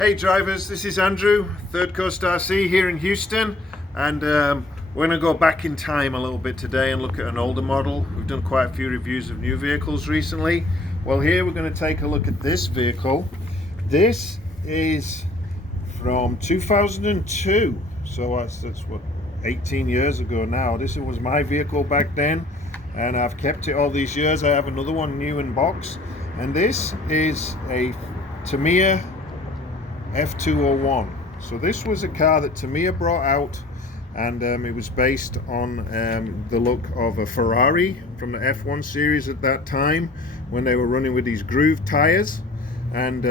Hey drivers, this is Andrew, ThirdCoastRC here in Houston, and we're going to go back in time a little bit today and look at an older model. We've done quite a few reviews of new vehicles recently. Well, here we're going to take a look at this vehicle. This is from 2002, so that's what, 18 years ago now. This was my vehicle back then, and I've kept it all these years. I have another one new in box, and this is a Tamiya F201. So this was a car that Tamiya brought out, and it was based on the look of a Ferrari from the F1 series at that time, when they were running with these groove tires. And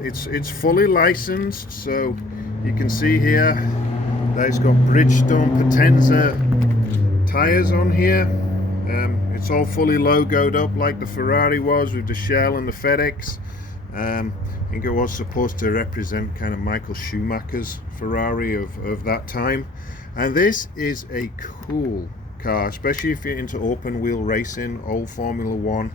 it's fully licensed, so you can see here that it's got Bridgestone Potenza tires on here. It's all fully logoed up like the Ferrari was, with the shell and the FedEx. I think it was supposed to represent kind of Michael Schumacher's Ferrari of that time. And this is a cool car, especially if you're into open wheel racing, old Formula One,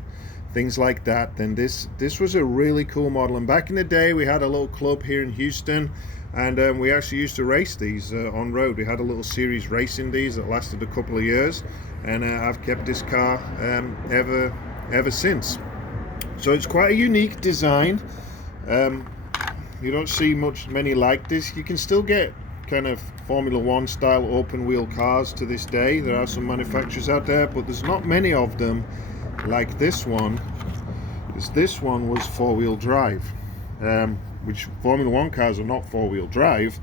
things like that. Then this was a really cool model. And back in the day, we had a little club here in Houston, and we actually used to race these on road. We had a little series racing these that lasted a couple of years, and I've kept this car ever since. So it's quite a unique design. You don't see many like this. You can still get kind of Formula One style open wheel cars to this day. There are some manufacturers out there, but there's not many of them like this one. This one was four-wheel drive, which Formula One cars are not four-wheel drive,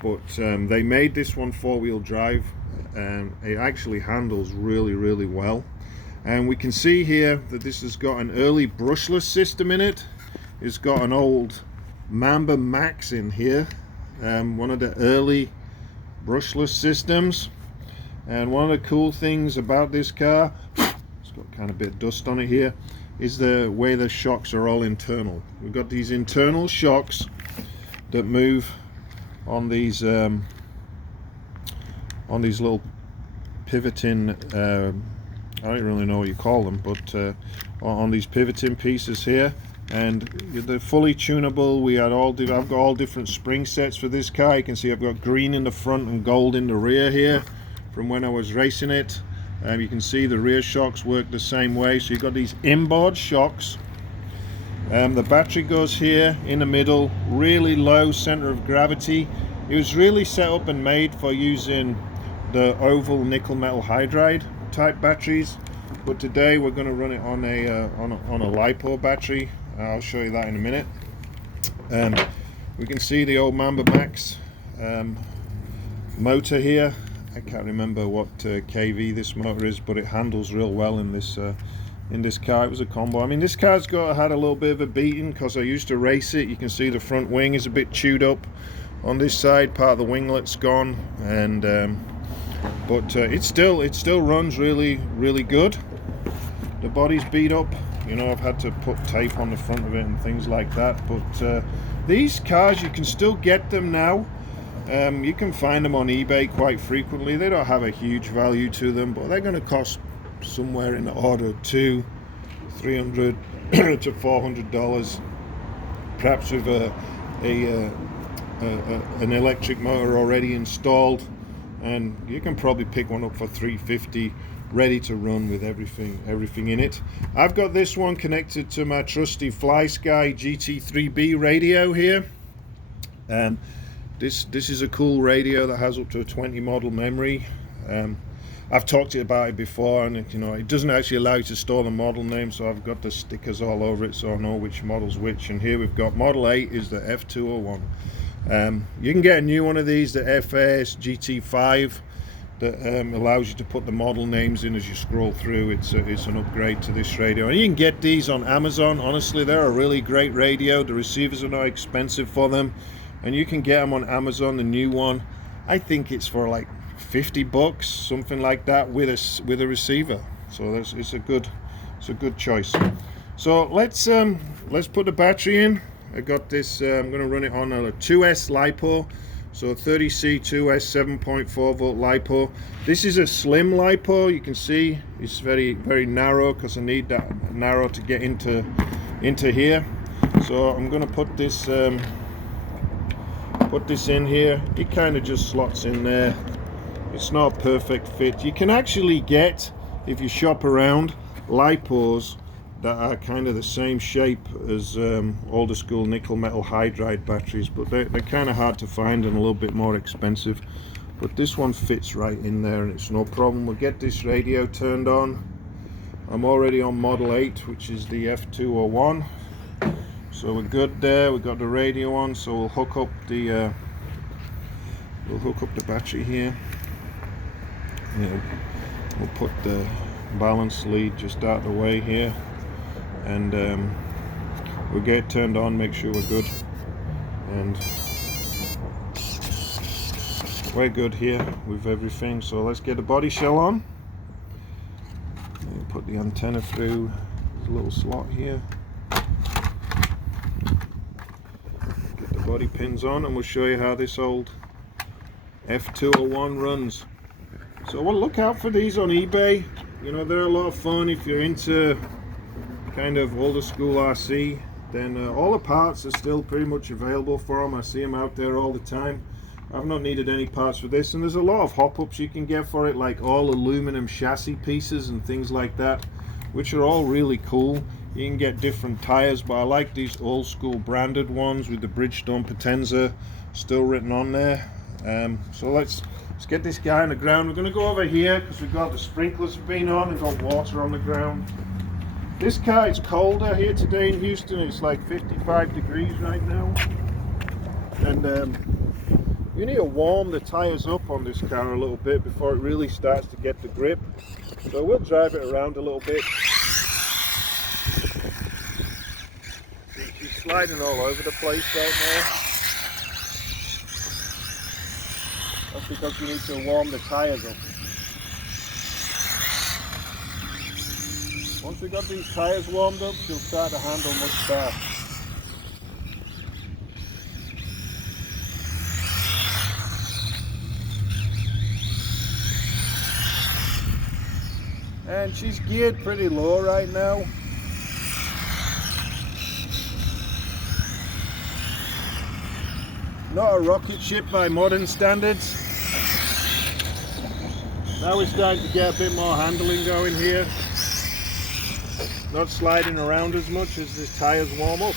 but they made this one four-wheel drive, and it actually handles really well. And we can see here that this has got an early brushless system in it. It's got an old Mamba Max in here, one of the early brushless systems. And one of the cool things about this car, it's got kind of a bit of dust on it here, is the way the shocks are all internal. We've got these internal shocks that move on these little pivoting, I don't really know what you call them, but on these pivoting pieces here, and they're fully tunable. I've got all different spring sets for this car. You can see I've got green in the front and gold in the rear here from when I was racing it. You can see the rear shocks work the same way. So you've got these inboard shocks. The battery goes here in the middle, really low center of gravity. It was really set up and made for using the oval nickel metal hydride type batteries, but today we're going to run it on a LiPo battery. I'll show you that in a minute. We can see the old Mamba Max motor here. I can't remember what kV this motor is, but it handles real well in this car. It was a combo. I mean, this car's had a little bit of a beating because I used to race it. You can see the front wing is a bit chewed up on this side. Part of the winglet's gone, and but it still runs really good. The body's beat up, you know, I've had to put tape on the front of it and things like that, but these cars, you can still get them now. You can find them on eBay quite frequently. They don't have a huge value to them, but they're going to cost somewhere in the order of $200, $300 to $400, perhaps with an electric motor already installed. And you can probably pick one up for $350, ready to run with everything in it. I've got this one connected to my trusty FlySky GT3B radio here, and this is a cool radio that has up to a 20 model memory. I've talked about it before, and it doesn't actually allow you to store the model name, so I've got the stickers all over it so I know which model's which. And here we've got model 8 is the F201. You can get a new one of these, the FS GT5, that allows you to put the model names in as you scroll through. It's an upgrade to this radio, and you can get these on Amazon. Honestly, they're a really great radio. The receivers are not expensive for them, and you can get them on Amazon. The new one, I think it's for like $50, something like that, with a receiver. So it's a good choice. So let's put the battery in. I got this, I'm going to run it on a 2S LiPo, so 30C 2S 7.4 volt LiPo. This is a slim LiPo. You can see it's very narrow because I need that narrow to get into here. So I'm going to put this put this in here. It kind of just slots in there. It's not a perfect fit. You can actually get, if you shop around, lipos that are kind of the same shape as older school nickel metal hydride batteries, but they're kind of hard to find and a little bit more expensive. But this one fits right in there and it's no problem. We'll get this radio turned on. I'm already on model 8, which is the F201, so we're good there. We've got the radio on, so we'll hook up the battery here. We'll put the balance lead just out of the way here, and we'll get it turned on, make sure we're good, and we're good here with everything. So let's get the body shell on. Put the antenna through the little slot here, get the body pins on, and we'll show you how this old F201 runs. So we'll look out for these on eBay. You know, they're a lot of fun if you're into kind of older school RC. Then all the parts are still pretty much available for them. I see them out there all the time. I've not needed any parts for this, and there's a lot of hop-ups you can get for it, like all aluminum chassis pieces and things like that, which are all really cool. You can get different tires, but I like these old school branded ones with the Bridgestone Potenza still written on there. So let's get this guy on the ground. We're going to go over here because we've got the sprinklers have been on and got water on the ground. This car is colder here today in Houston. It's like 55 degrees right now, and you need to warm the tires up on this car a little bit before it really starts to get the grip. So we'll drive it around a little bit. She's sliding all over the place right now. That's because you need to warm the tires up. Once we got these tires warmed up, she'll start to handle much better. And she's geared pretty low right now. Not a rocket ship by modern standards. Now we're starting to get a bit more handling going here. Not sliding around as much as the tires warm up.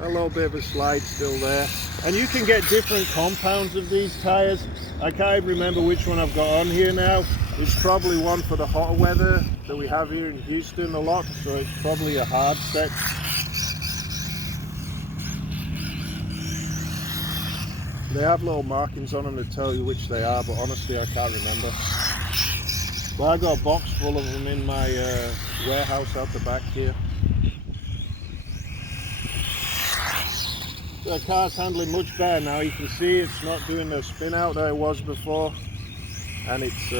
A little bit of a slide still there. And you can get different compounds of these tires. I can't remember which one I've got on here now. It's probably one for the hotter weather that we have here in Houston a lot, so it's probably a hard set. They have little markings on them to tell you which they are, but honestly I can't remember. But I got a box full of them in my warehouse out the back here. The car's handling much better now. You can see it's not doing the spin out that it was before, and it's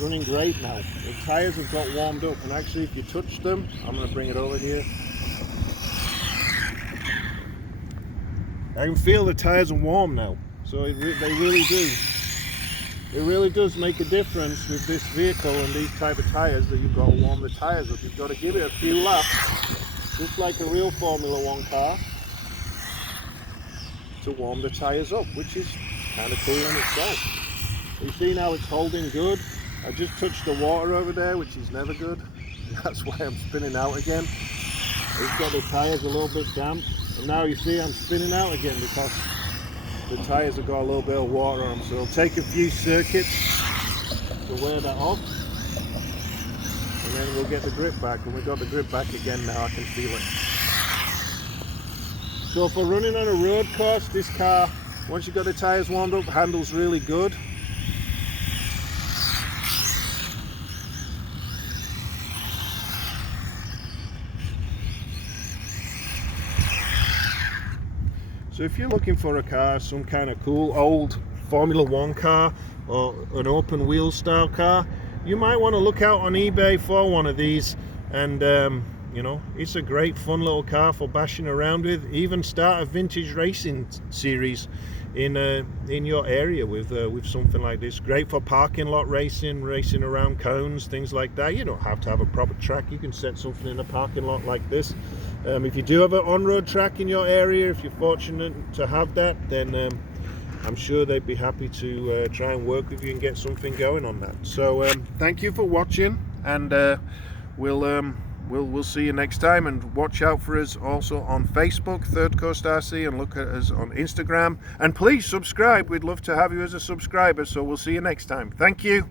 running great now. The tires have got warmed up, and actually if you touch them, I'm going to bring it over here, I can feel the tires are warm now. So they really do. It really does make a difference with this vehicle and these type of tires that you've got to warm the tires up. You've got to give it a few laps, just like a real Formula 1 car, to warm the tires up, which is kind of cool in itself. You see now it's holding good. I just touched the water over there, which is never good. That's why I'm spinning out again. It's got the tires a little bit damp, and now you see I'm spinning out again because the tires have got a little bit of water on them. So it'll take a few circuits to wear that off, and then we'll get the grip back. And we've got the grip back again now. I can feel it. So for running on a road course, this car, once you've got the tires warmed up, handles really good. So if you're looking for a car, some kind of cool old Formula 1 car or an open wheel style car, you might want to look out on eBay for one of these. And You know, it's a great fun little car for bashing around with. Even start a vintage racing series in your area with something like this. Great for parking lot racing around cones, things like that. You don't have to have a proper track. You can set something in a parking lot like this. If you do have an on-road track in your area, if you're fortunate to have that, then I'm sure they'd be happy to try and work with you and get something going on that. So thank you for watching, and we'll see you next time. And watch out for us also on Facebook, Third Coast RC, and look at us on Instagram. And please subscribe. We'd love to have you as a subscriber. So we'll see you next time. Thank you.